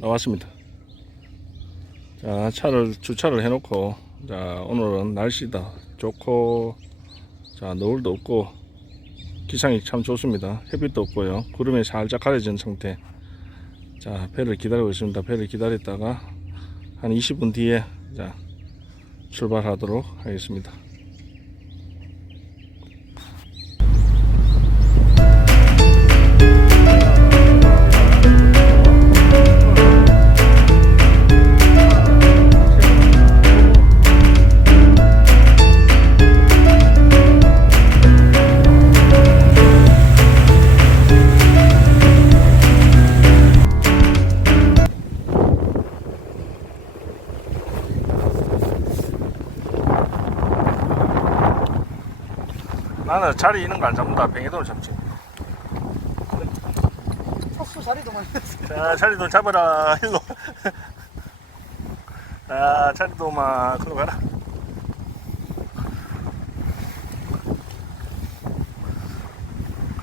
나왔습니다. 자, 차를 주차를 해놓고 자 오늘은 날씨다 좋고 자 노을도 없고 기상이 참 좋습니다. 햇빛도 없고요. 구름이 살짝 가려진 상태. 자 배를 기다리고 있습니다. 배를 기다렸다가 한 20분 뒤에 자 출발하도록 하겠습니다. 나는 자리 있는 거 안 잡는다. 뱅에돈을 잡지. 척수 자리도 많이. 자, 자리도 잡아라. 일로. 자, 자리도 막, 글로 가라.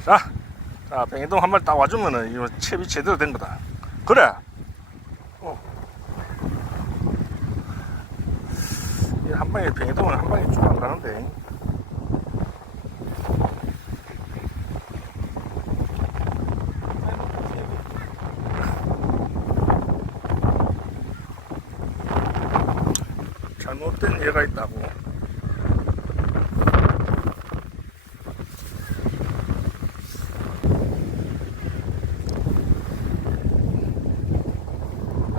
자, 자, 뱅에동 한 마리 딱 와주면은, 이거 채비 제대로 된 거다. 그래. 어. 이한 방에 뱅에동은 한 방에 쭉 안 가는데. 잘못된 예가 있다고.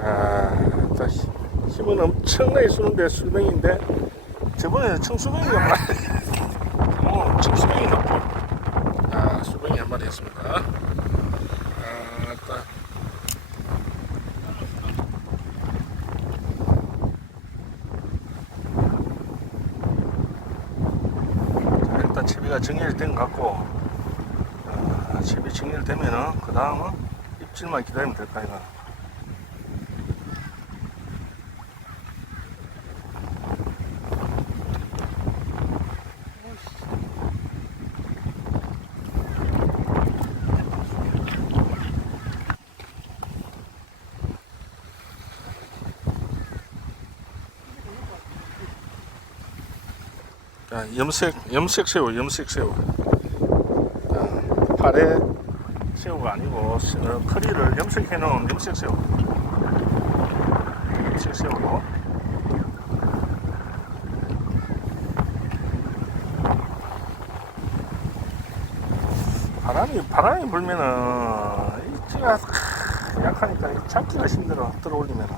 아, 힘은 엄청나게 쓰는데 술뱅인데 저번에는 청수뱅이가 말. 어, 청수뱅이 맞고. 아, 술뱅이 한 마리 했습니다. 아, 딱. 자, 일단 채 비가 정렬된 것 같고 어, 채비 정렬되면은 그 다음은 입질만 기다리면 될까 이 자, 염색 염색 새우 염색 새우 자, 파래 새우가 아니고 어, 커리를 염색해 놓은 염색 새우 염색 새우로. 바람이 바람이 불면은 이 찌가 약하니까 잡기가 힘들어 들어올리면은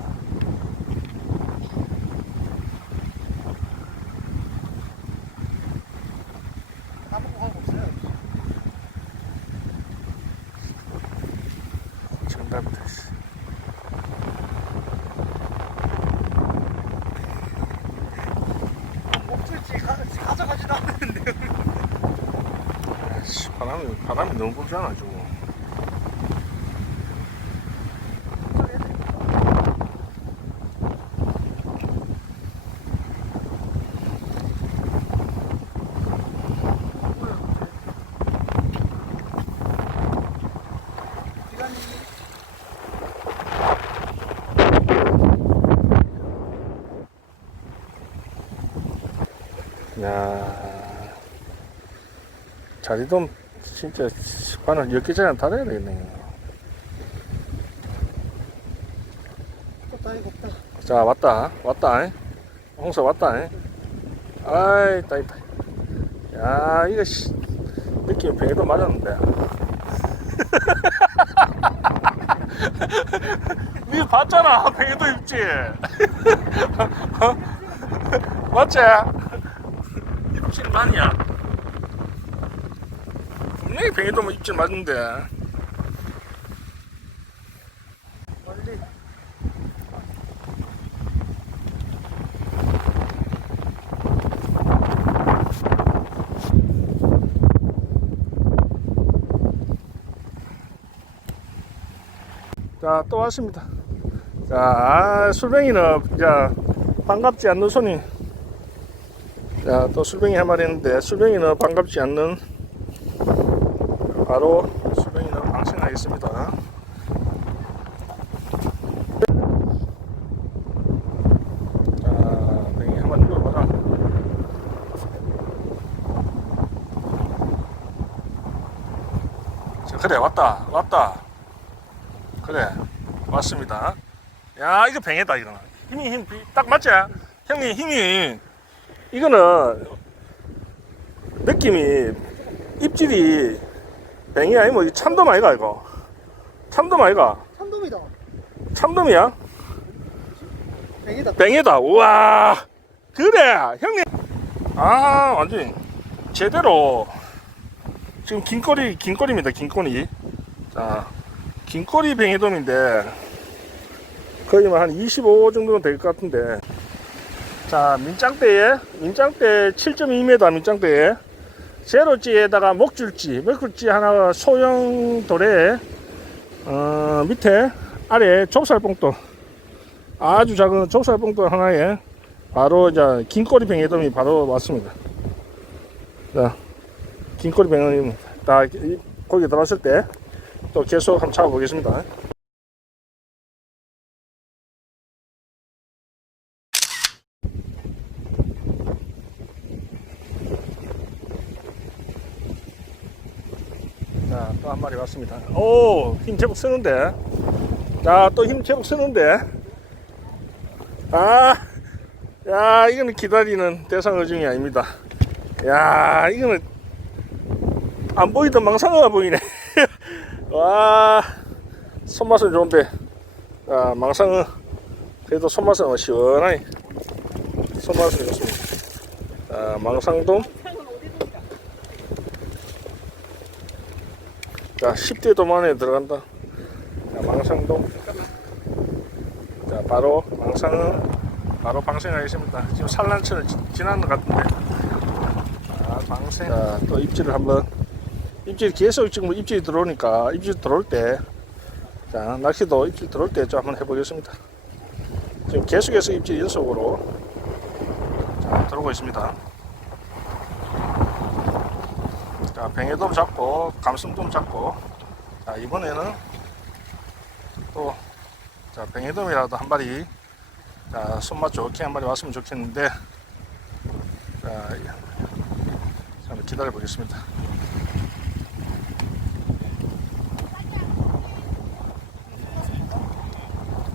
까먹고 가고 없어요. 정답이다 씨. 목줄지 가져가지도 않았는데. 아이씨, 바람이 바람이 너무 불잖아 지금. 야 자리도 진짜 바늘 10개 전에 달아야 되겠네. 자 왔다 왔다 잉? 홍사 왔다 잉? 아이 있다 있다 야 이거 씨 느낌 뱅에도 맞았는데 니 봤잖아 뱅에도 입지 어? 맞지? 입질 많이야 분명히 뱅에도 입질 맞는데 멀리. 자, 또 왔습니다. 자, 아, 술뱅이는, 자, 반갑지 않는 손이. 자, 또 수병이 한 마리 있는데 수병이는 반갑지 않는 바로 수병이는 방생하겠습니다. 그래 왔다 왔다. 그래 왔습니다. 야 이거 뱅했다 이거 힘이 힘 딱 맞지? 형님 힘이. 이거는 느낌이 입질이 뱅이 아니면 참돔 아이가 이거? 참돔 아이가? 참돔이다. 참돔이야? 뱅이다. 뱅에다. 우와! 그래! 형님! 아 완전 제대로. 지금 긴거리 긴거리입니다 긴거리. 자 긴거리 뱅에돔인데 거의 뭐 한25 정도는 될 것 같은데 자 민짱대에 민짱대 7.2m 민짱대에 제로찌에다가 목줄지 목줄지 하나 소형 도래에 어, 밑에 아래 좁쌀뽕돌 아주 작은 좁쌀뽕돌 하나에 바로 이제 긴꼬리 뱅에돔이 바로 왔습니다. 자, 긴꼬리 뱅에돔 다 이- 고기 들어왔을 때 또 계속 한번 잡아보겠습니다. 자, 또 한 마리 왔습니다. 오, 힘 제법 쓰는데. 자, 또 힘 제법 쓰는데. 아, 야, 이거는 기다리는 대상어 중이 아닙니다. 야, 이거는 안 보이던 망상어가 보이네. 와, 손맛은 좋은데, 아, 망상어. 그래도 손맛은 뭐 시원하니. 손맛은 좋습니다. 자, 망상돔. 자, 10대 돔 안에 들어간다. 자, 망상돔. 자, 바로 망상어. 바로 방생하겠습니다. 지금 산란철을 지- 지나는 것 같은데. 자, 방생. 자, 또 입질을 한번. 입질 계속 지금 뭐 입질이 들어오니까 입질 들어올 때. 자, 낚시도 입질 들어올 때 좀 한번 해보겠습니다. 지금 계속해서 입질 연속으로. 자, 들어오고 있습니다. 자, 뱅에돔 잡고, 감슴돔 잡고. 자, 이번에는 또, 자, 뱅에돔이라도 한 마리 자, 손맛 좋게 한 마리 왔으면 좋겠는데, 자, 한번 기다려 보겠습니다.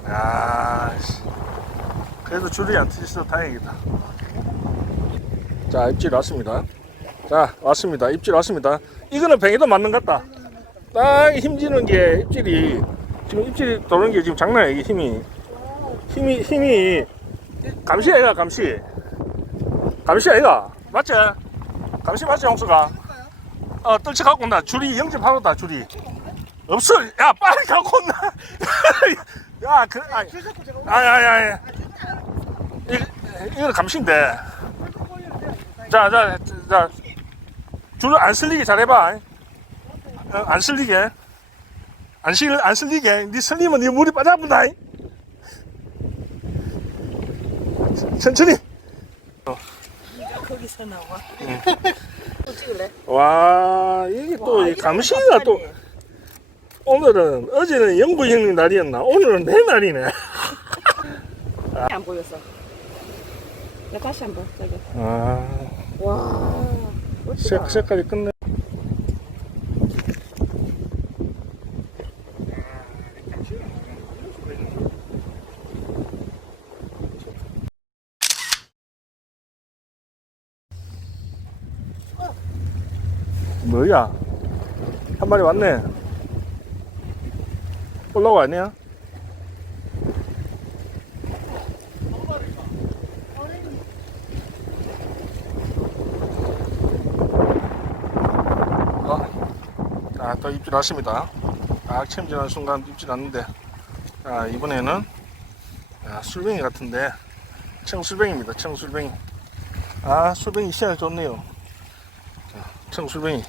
야, 씨. 그래도 줄이 안 트셔서 다행이다. 자, 입질 왔습니다. 자, 왔습니다. 입질 왔습니다. 이거는 뱅에도 맞는 것 같다. 딱 힘주는 게 입질이, 지금 입질이 도는 게 지금 장난 아니게 힘이. 힘이 힘이 감시 아이가 감시 감시 아이가 맞지? 감시 맞지 홍수가? 어 떨치 갖고 온다 줄이 0.85다 줄이 없어 야 빨리 갖고 온다 야그 잡고 제가 아니 아니 아니 이 이거는 감시인데 자자자 줄을 안 쓸리게 잘해봐 어, 안 쓸리게 안 쓸, 안 쓸리게 니 쓸리면 니 물이 빠져본다 천천히 거기서 나와. 또 찍을래? 와 이게 또 이 감시가 또 오늘은 어제는 영구 형님 날이었나 오늘은 내 날이네 안 보였어. 야, 다시 한 번. 저기. 아 와. 색깔이 끝내 뭐야 한 마리 왔네 어? 자, 또 입질 왔습니다. 딱 체험지는 순간 입질 왔는데, 자, 이번에는 야, 술뱅이 같은데, 청술뱅이입니다. 청술뱅이. 아, 술뱅이 시야 좋네요. 자, 청술뱅이.